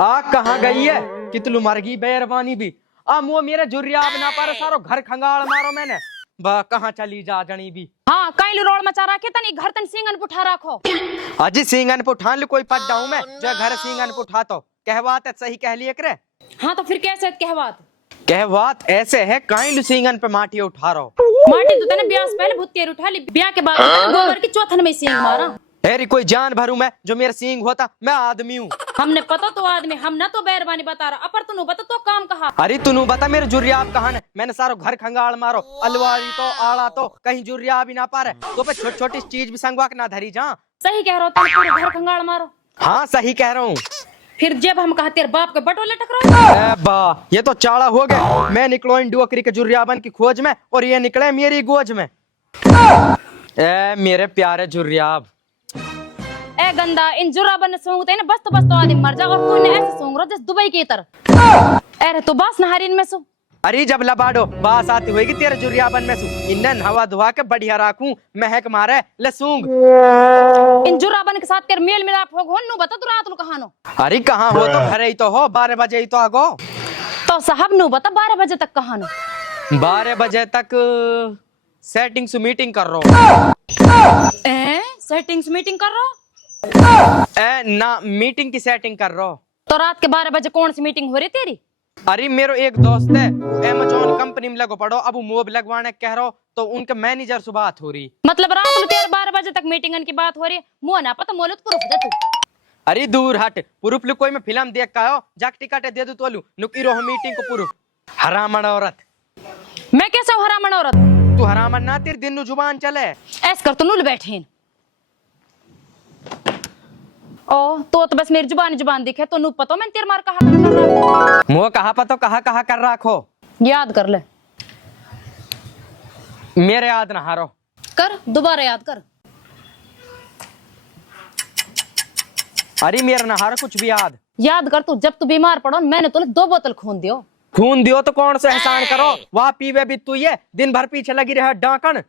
आ कहाँ गई है कितलू मर गई बेरवानी भी आ मुँह मेरे जुर्रिया बना पा रहे सारो घर खंगाल मारो मैंने बा कहाँ चली जा जनी भी। हाँ कई रोड मचा रखे तनी घर तन सिंगन पुठा रखो। अजी सिंगन पे उठान लो कोई पट जाऊं मैं जो घर सिंगन पे उठा तो कहवात है सही कह लिए करे। हाँ तो फिर कैसे कहवात ऐसे है कहीं लो सिंगन पे माटी उठा रहो। माटी तो तने ब्याह से पहले भूत उठा ली, ब्याह के बाद तो गोबर की चौथन में सिंग मारा। अरे कोई जान भरू मैं जो मेरा सींग होता मैं आदमी हूँ। हमने पता तो आदमी हम ना तो बैरबानी बता रहा अपर तू बता तो काम कहा। अरे तू बता मेरे जुर्रिया आप कहाँ है मैंने सारो घर खंगाल मारो अलवारी तो आड़ा तो कहीं जुर्रिया भी ना पा रहे तो पे छोटी छोटी चीज भी संगवा के ना धरी जा। सही कह रहा हो पूरे घर खंगाल मारो। हाँ सही कह रहा हूँ। फिर जब हम कहा तेरे बाप के बटोले टकराओ बा ये तो चाड़ा हो गया। मैं निकलो इन डुअकरी के जुर्रियाबन की खोज में और ये निकले मेरी गोज में। ए मेरे प्यारे जुर्रियाब ए गंदा इन जुराबन ने सूंघते ना बस तो आदमी मर जा और तूने ऐसे सूंघ रहा जैसे दुबई की तरह। अरे तो बस नहारी इनमें सो। अरे जब लबाडो बास आती होगी तेरे जुर्रियाबन में सू इन्हें हवा धुआ के बढ़िया राखूं महक मारे ले सूंघ। इन जुराबन के साथ तेरे मेल मिलाप हो नु बता तू रात नु कहानो। अरे कहाँ हो तो घरे ही तो हो 12 बजे ही तो आगो। तो साहब नु बता 12 बजे तक कहानो। 12 बजे तक सेटिंग से मीटिंग कर रहा। सेटिंग्स मीटिंग कर रहा ना मीटिंग की सेटिंग कर रहा। तो रात के 12 बजे कौन सी मीटिंग हो रही तेरी। अरे मेरो एक दोस्त है अमेज़न कंपनी में लगो पड़ो अब मोब लगवाने कह रहा तो उनके मैनेजर से बात हो रही। मतलब रात में तेरे 12 बजे तक मीटिंग की बात हो रही है मुँह ना पता मोलत प्रूफ दे तू। अरे दूर हट प्रूफ लू कोई मैं फिल्म देख का आयो जाक टिकट दे दू तो लू नुकी रहो मीटिंग को प्रूफ। हरामन औरत मैं कैसे हूँ हरामन औरत। तू हरामन ना तेरे दिन नु जुबान चले ऐस कर तो नुल बैठे ओ तो बस मेरी जुबान दिखे तो नु पता मैं तेरे मार कहा कर रहा मुँह कहा पतो कहा कर रखो याद कर ले मेरे याद ना हारो कर दोबारा याद कर। अरे मेरा ना हारो कुछ भी याद कर तू जब तू बीमार पड़ो मैंने तुझे 2 बोतल खून दियो तो कौन सा एहसान करो वहाँ पीवे भी तू ये दिन भर पीछे लगी रहे डाकन।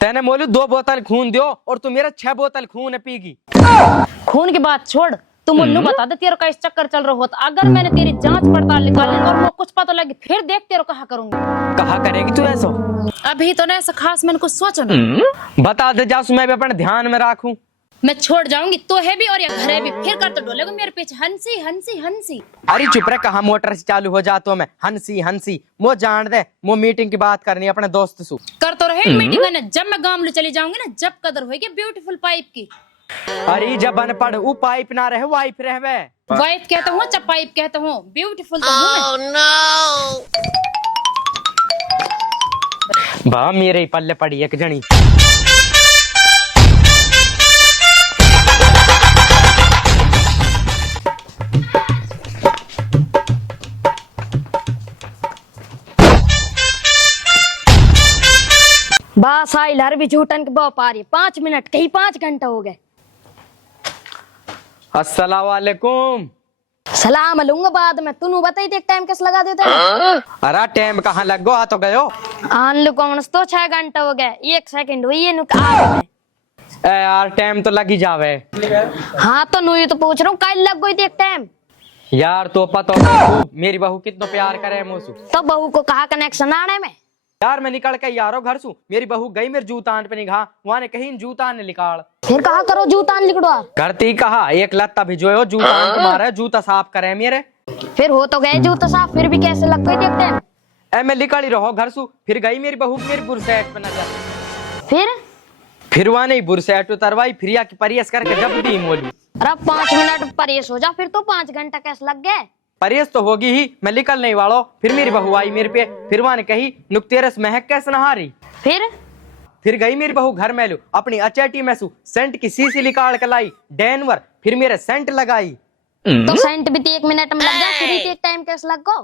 तेने मोलू 2 बोतल खून दियो और तू मेरा 6 बोतल खून पीगी। खून की बात छोड़ तू मुन्नू बता दे तेरे का इस चक्कर चल रहा होता अगर मैंने तेरी जांच पड़ताल निकाली और वो कुछ पता लगी फिर देख तेरे कहा करूंगी। कहा करेगी तू ऐसा अभी तो ना ऐसा खास मैंने कुछ सोचा ना बता दे जासू मैं भी अपने ध्यान में रखूं। मैं छोड़ जाऊंगी तो है भी और या घरे भी फिर कर तो डोलेगा मेरे पीछे हंसी हंसी हंसी। अरे चुप रहे कहा मोटर से चालू हो जा तो मैं हंसी मो जान दे मो मीटिंग की बात करनी अपने दोस्त से कर तो रहे मीटिंग ना जब मैं गांव चली जाऊंगी ना जब कदर होगी ब्यूटीफुल पाइप की। अरे जब अनपढ़ वो पाइप ना रहे वाइफ रहे वाइफ कहता हूँ जब पाइप कहता हूँ ब्यूटीफुल तो हूँ मैं। बा मेरे ही पल्ले पड़ी एक जनी। बस आई लहर भी झूठन के बो पा रही 5 मिनट कहीं 5 घंटा हो गए। अस्सलाम वालेकुम। सलाम लूंगा बाद में तू बताई देख टाइम कैसे लगा देता है। अरे टाइम कहाँ लग गो आ तो गयो आन लो कौन तो 6 घंटा हो गए 1 सेकंड हुई है यार टाइम तो लग ही जावे। हाँ तो नु ये तो पूछ रहा हूँ कल लग गई देख टाइम यार तो पता मेरी बहू कितना प्यार करे मोसू तो बहू को कहा कनेक्शन आने में यार मैं निकल के यारो घर सू मेरी बहू गई मेरे जूतान पे निगाह वहाँ ने कहीं जूतान ने निकाल फिर कहा करो जूतान लिखड़वा करती कहा एक लत्ता भिजो जूतान को मारे जूता साफ करे मेरे फिर हो तो गए जूता साफ फिर भी कैसे लग गई देखते हैं। ए मैं निकल ही रहो घर सू फिर गई मेरी बहू मेरी बुरसैट पे नजर फिर वहाँ नहीं बुरसैट उतरवाई फिर या की परियस करके जब दी मोली। अरे 5 मिनट परियस हो जा फिर तो 5 घंटा कैसे लग गए। परियस तो होगी ही मैं निकल नहीं वालो फिर मेरी बहू आई मेरे पे फिर वहाँ ने कही नुकतेरस महक कैसे नहारी फिर गई मेरी बहू घर में लू अपनी अचेटी में सू सेंट की सीसी निकाल के लाई डेनवर फिर मेरे सेंट लगाई तो सेंट भी 1 मिनट में लग गया फिर एक टाइम कैसे लग गो।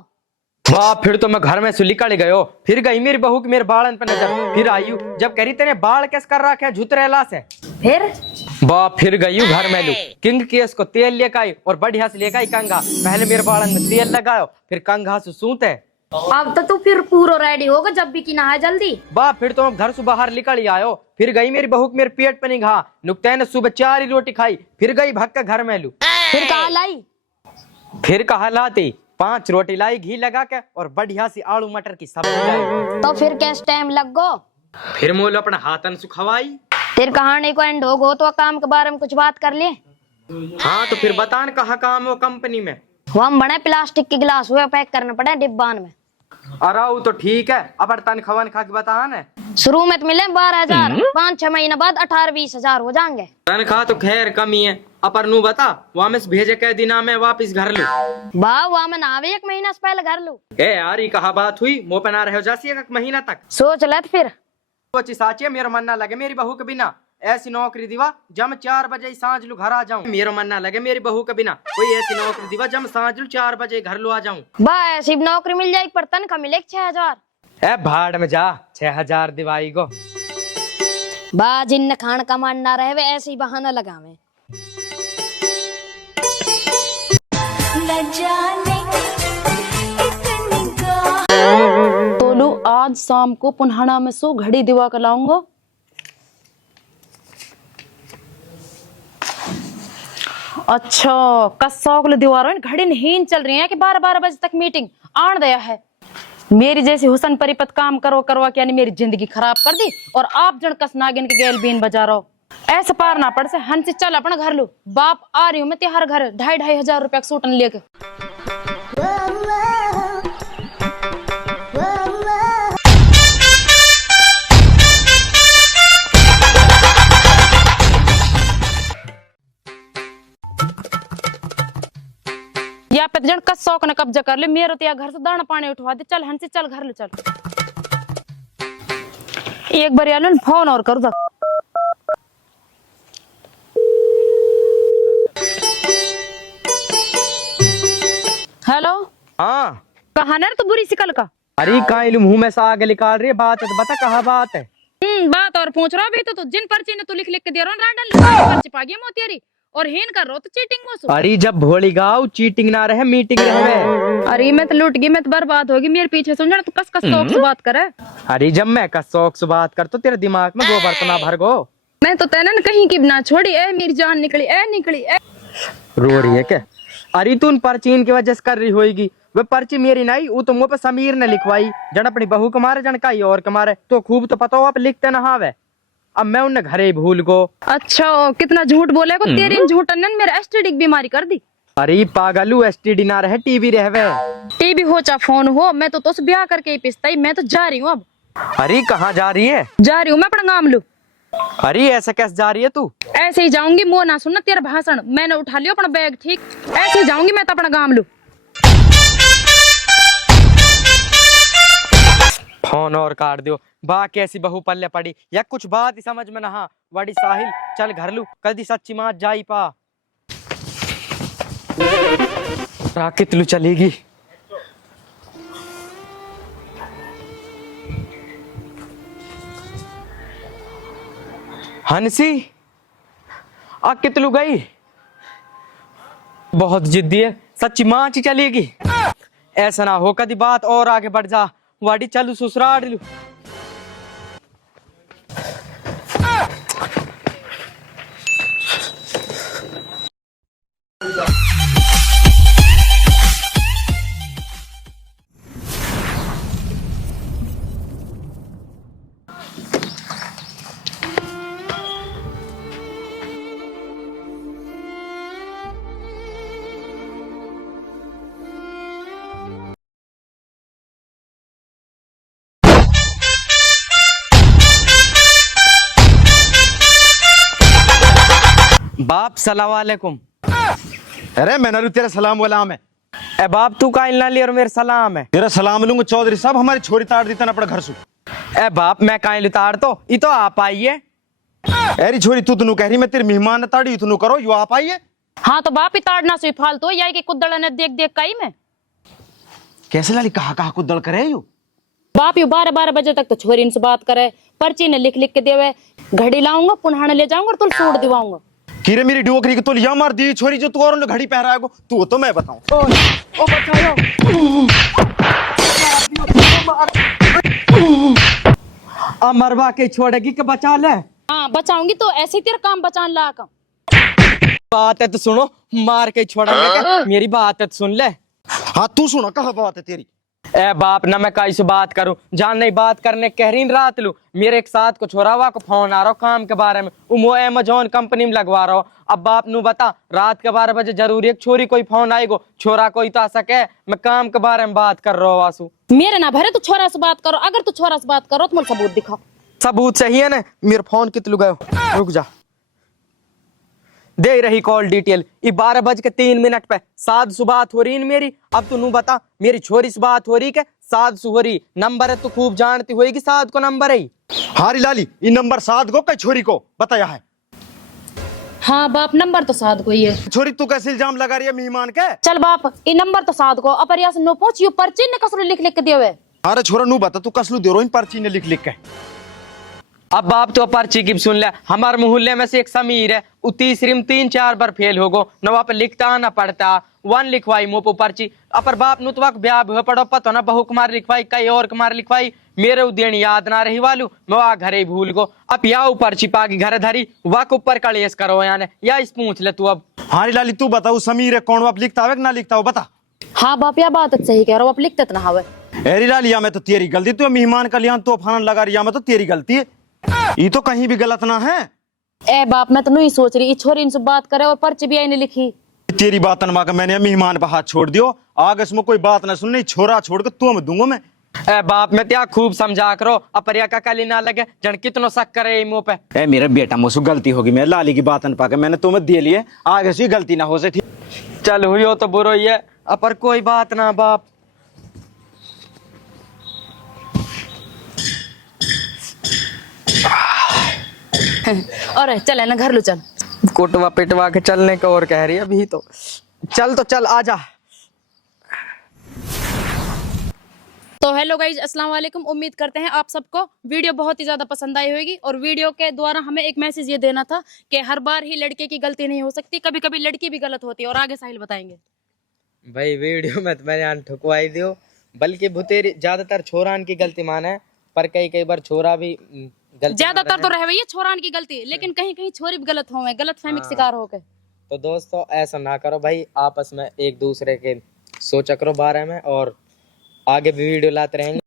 वाह फिर तो मैं घर में से निकल गयो फिर गई मेरी बहू की मेरे बालन पे नजर फिर आई जब करी तेने बाल कैसे कर रखे झुतरेला से फिर वाह फिर गई घर में लू किंग केस को तेल लेकर आई और बढ़िया से लेकर आई कंघा पहले मेरे बालन में तेल लगायो फिर कंघा से सूते। अब तो तू फिर पूरा रेडी होगा जब भी की नहाए जल्दी। वाह फिर तो मैं घर से बाहर निकल ही आयो फिर गई मेरी बहू मेरे पेट पे निगाह नुकते ने सुबह 4 ही रोटी खाई फिर गई भक्का घर में लू फिर कहाँ लाई फिर कहा लाती 5 रोटी लाई घी लगा के और बढ़िया सी आलू मटर की सब्जी लाई। तो फिर कैसे टाइम लग गो? फिर मोल अपना हाथन सुखवाई। तेरी कहानी को एंड हो गो तो काम के बारे में कुछ बात कर लिए। हाँ तो फिर बतान कहा काम हो कंपनी में? वो हम बने प्लास्टिक के गिलास हुए पैक करने पड़े डिब्बान में। अराऊ तो ठीक है, अब तनख्वाह खा के बतान है। शुरू में तो मिले 12,000, 5-6 महीने बाद 18-20 हजार हो जाएंगे। तनख्वाह तो खैर कमी है, अपर नू बता वहाँ में से भेजे के दिना में वापिस घर लू। वाह वहाँ में ना 1 महीना से पहले घर लू। ए यार कहा बात हुई मुँह पे ना रहो जासी 1 महीना तक। सोच ले फिर। सोची साची मेरा मन ना लगे मेरी बहू के बिना, ऐसी नौकरी दिवा जब 4 बजे सांझ लू घर आ जाऊं। मेरा मन ना लगे मेरी बहू के बिना कोई ऐसी नौकरी दिवा जब सांझ लू 4 बजे घर लू आ जाऊं। बा ऐसी नौकरी मिल जाएगी पर तनख्वाह मिलेगी 6,000। ए भाड़ में जा 6,000 दिवाई को। बा जिन खान कमान ना रहे ऐसे ही बहाना लगावे। तोलू आज शाम को पुनहाना में सो घड़ी दिवा कर लाऊंगा। अच्छा कस्सौकल दीवारों घड़ी नहीं चल रही है कि 12-12 बजे तक मीटिंग आन दया है। मेरी जैसी हुसन परिपत काम करो करवा के यानी मेरी जिंदगी खराब कर दी और आप जन कस नागिन के गैल बीन बजा रहो। ऐसे पार ना पड़ से हंसी चल अपना घर लो। बाप आ रही हूँ मैं तिहार घर 2,500 हजार रुपया सूटन लेके। या पे जन कस शौक ने कब्जा कर ले मेरे तो या घर से दाना पानी उठवा दे। चल हंसी चल घर लो चल। एक बार यार फोन और कर दो। हेलो हाँ कहा ना तो बुरी सिकल का। अरे काइल मुंह में से आगे निकाल रही है बात है तो बता कहा बात है। बात और पूछ रहा भी तो जिन पर्ची ने तू लिख लिख के दे रहा हूँ पर्ची पा गया मोतियारी और हेन कर रहा तो चीटिंग मोसो। अरे जब भोली गाँव चीटिंग ना रहे मीटिंग रहे। अरे मैं तो लूट गई मैं तो बर्बाद होगी मेरे पीछे सुन तू कस कस शौक से बात करे। अरे जब मैं कस शौक से बात कर तो तेरे दिमाग में गोबर तो ना भर गो। मैं तो तेने न कहीं की ना छोड़ी ए मेरी जान निकली ए रो रही है क्या? अरे तू पर्ची की वजह से कर रही होगी। वे पर्ची मेरी नहीं वो तो मुँह पे समीर ने लिखवाई जन अपनी बहू के मारे जन कई और के मारे तो खूब तो पता हो आप लिखते ना हावे। अब मैं उन्हें घरे ही भूल गो। अच्छा कितना झूठ बोले को तेरी झूठन ने मेरे एसटीडी की बीमारी कर दी। अरे पागलू एसटीडी ना रहे टीबी रहे। टीबी हो चा फोन हो मैं तो उस ब्याह करके ही पिसता मैं तो जा रही हूँ अब। अरे कहाँ जा रही है? जा रही हूँ मैं अपना नाम लू। अरे ऐसे कैसे जा रही है तू? ऐसे ही जाऊंगी मुँह ना सुनना तेरा भाषण मैंने उठा लिया अपना बैग ठीक ऐसे ही जाऊंगी मैं तो अपना गाँव लू। फोन और काट दियो बा कैसी बहू पल्ले पड़ी या कुछ बात ही समझ में ना बड़ी साहिल चल घर लू कदी सच्ची मात जाई पा राकित लू चलेगी। हंसी आ कितलू गई बहुत जिद्दी है सच्ची माँ ही चलेगी। ऐसा ना हो कदी बात और आगे बढ़ जा वाड़ी चलू ससुराल लू। बाप सलाम वालेकुम। अरे मैं ना तेरा सलाम वलाम है। ए बाप तू का इल्ला ले और मेरे सलाम है। तेरा सलाम लूंगा चौधरी साहब हमारी छोरी ताड़ देता ना अपना घर से। ए बाप मैं काइल उतार तो ये तो आप आइए। अरे छोरी तू तनु कह रही मैं तेरी मेहमान ताड़ी तनु करो यू आप आइए। हाँ तो बाप ही ताड़ना से फालतू या कि कुद्दड़ ने देख देख कई में कैसे लाली कहा कहा कुछ दड़ करे यू बाप यू 12-12 बजे तक तो छोरी इनसे बात करे पर्ची ने लिख लिख के देवे घड़ी लाऊंगा पुनहाने ले जाऊंगा और तुल सूट दिवाऊंगा। कीरे मेरी डोकरी की तो लिया मार दी छोरी जो तू और घड़ी पहरा है तू तो मैं बताऊं। ओ बचाओ मरवा के छोड़ेगी कि बचा ले। हाँ बचाऊंगी तो ऐसे ही तेरा काम बचान ला का। बात है तो सुनो, मार के छोड़ेंगे क्या? मेरी बात है तो सुन ले। हाँ तू सुना, कहा बात है तेरी? ए बाप ना, मैं काई से बात करूं, जान नहीं बात करने कह रही रात लू। मेरे एक साथ को छोरावा को फोन आ रहा काम के बारे में, वो अमेजोन कंपनी में लगवा रहा हो। अब बाप नू बता, रात के 12 बजे जरूरी एक छोरी कोई फोन आएगो, छोरा कोई तो आ सके, मैं काम के बारे में बात कर रहा हूँ। आंसू मेरे ना भरे, तू छोरा से बात करो। अगर तू छोरा से बात करो तो मुझे सबूत दिखाओ। सबूत चाहिए ना? मेरे फोन कितलू गयो, रुक जा, दे रही कॉल डिटेल। 12:03 पे साध से बात हो रही है मेरी। अब तू नू बता, मेरी छोरी से बात हो रही के साध से हो रही? नंबर है तू खूब जानती होगी कि साध को नंबर है। हारी लाली, ये नंबर साध को कई छोरी को बताया है? हाँ बाप, नंबर तो साध को ही है। छोरी तू कैसे इल्जाम लगा रही है मेहमान के? चल बाप, ये नंबर तो साध को अपर यहाँ से नो पहुंच, यू पर्ची ने कसरो लिख लिख के दिए हुए। अरे छोरा नू बता, तू कसलू दे रो इन पर्ची ने लिख लिख के? अब बाप तो पर्ची की सुन ले। हमारे मोहल्ले में से एक समीर है, वो तीसरी में 3-4 बार फेल हो गो, न वहाँ पे लिखता आना पड़ता। 1 लिखवाई मोपो पर्ची, अपर बाप नु तो ब्याह हुआ पड़ो पतो ना, बहु कुमार लिखवाई कई और कुमार लिखवाई, मेरे उदेण याद ना रही वालू, मैं वहाँ घरे भूल गो। अब या पर्ची पाकी घर धरी, वहाँ के ऊपर कलेश करो याने, या इस पूछ ले तू। अब हारी लाली तू बताओ, समीर है कौन, आप लिखता है ना लिखता हो बता? हाँ बाप, यह बात सही कह रहा हूँ, आप लिखते ना हवे। अरे लाली, या मैं तो तेरी गलती, तू मेहमान का लिया तो फान लगा रही, या मैं तो तेरी गलती है, ये तो कहीं भी गलत ना है। ए बाप, मैं तो नहीं सोच रही, छोरी इनसे बात करे और पर्ची भी आई ने लिखी। तेरी बात अनमा का मैंने मेहमान पर हाथ छोड़ दियो, आगे इसमें कोई बात ना सुननी, छोरा छोड़ के तू मैं दूंगा मैं। ए बाप, मैं त्या खूब समझा करो, अपरिया का कली ना लगे, जन कितनो शक करे मुंह पे। ए मेरा बेटा, मुझसे गलती होगी, मैं लाली की बात अनपा के मैंने तुम्हें दे लिए, आगे से गलती ना हो से, ठीक? चल हुई हो तो बुरो ही है, अपर कोई बात ना बाप। और चल ना घर लो, चल। कोटवा पिटवा के चलने का और कह रही है अभी तो। चल तो चल, आजा। तो हेलो गाइज, अस्सलाम वालेकुम। उम्मीद करते हैं आप सबको वीडियो बहुत ही ज्यादा पसंद आई होगी। और वीडियो के द्वारा हमें एक मैसेज ये देना था कि हर बार ही लड़के की गलती नहीं हो सकती, कभी कभी लड़की भी गलत होती है। और आगे साहिल बताएंगे। भाई वीडियो में तो मैंने यहाँ ठुकवाई दियो, बल्कि भुतेरी ज्यादातर छोरान की गलती माने, पर कई बार छोरा भी गलती ज्यादातर तो रह भैया छोरान की गलती, लेकिन कहीं कहीं छोरी भी गलत हो, गलत फहमी का शिकार हो गए। तो दोस्तों ऐसा ना करो भाई, आपस में एक दूसरे के सोचा करो बारे में, और आगे भी वीडियो लाते रहेंगे।